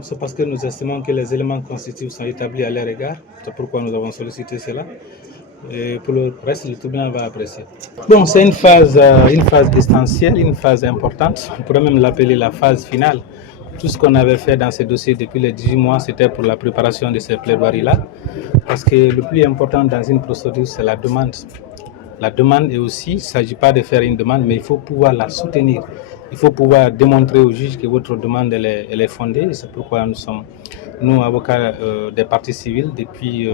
C'est parce que nous estimons que les éléments constitutifs sont établis à leur égard. C'est pourquoi nous avons sollicité cela. Et pour le reste, le tribunal va apprécier. Bon, c'est une phase essentielle, une phase importante. On pourrait même l'appeler la phase finale. Tout ce qu'on avait fait dans ces dossiers depuis les 18 mois, c'était pour la préparation de ces plaidoiries-là. Parce que le plus important dans une procédure, c'est la demande. La demande est aussi, il ne s'agit pas de faire une demande, mais il faut pouvoir la soutenir. Il faut pouvoir démontrer au juge que votre demande elle est fondée. C'est pourquoi nous sommes, nous, avocats des parties civiles, depuis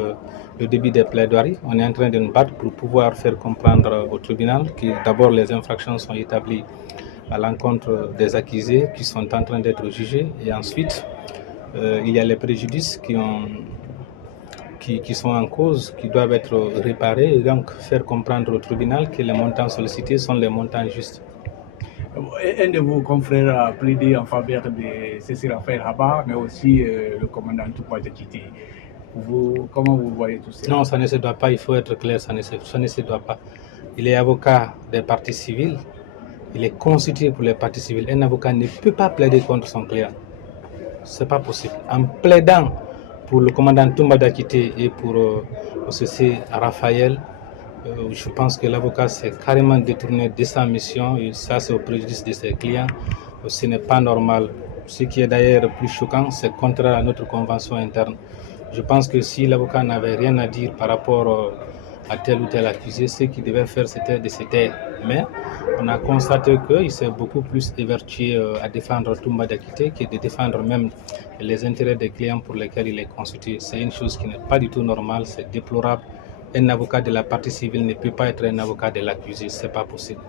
le début des plaidoiries, on est en train de nous battre pour pouvoir faire comprendre au tribunal que d'abord les infractions sont établies à l'encontre des accusés qui sont en train d'être jugés, et ensuite il y a les préjudices qui sont en cause, qui doivent être réparés, et donc faire comprendre au tribunal que les montants sollicités sont les montants justes. Un de vos confrères a plaidé en faveur de Cécile Raphaël Haba, mais aussi le commandant Toumba Diakité. Comment vous voyez tout ça? Non, ça ne se doit pas, il faut être clair, ça ne se doit pas. Il est avocat des parties civiles, il est constitué pour les parties civiles. Un avocat ne peut pas plaider contre son client. Ce n'est pas possible. En plaidant pour le commandant Toumba Diakité et pour Cécile Raphaël, je pense que l'avocat s'est carrément détourné de sa mission, et ça c'est au préjudice de ses clients. Ce n'est pas normal. Ce qui est d'ailleurs plus choquant, c'est contraire à notre convention interne. Je pense que si l'avocat n'avait rien à dire par rapport à tel ou tel accusé, ce qu'il devait faire c'était de se taire. Mais on a constaté qu'il s'est beaucoup plus évertué à défendre Toumba Diakité que de défendre même les intérêts des clients pour lesquels il est constitué. C'est une chose qui n'est pas du tout normale, c'est déplorable. Un avocat de la partie civile ne peut pas être un avocat de l'accusé, ce n'est pas possible.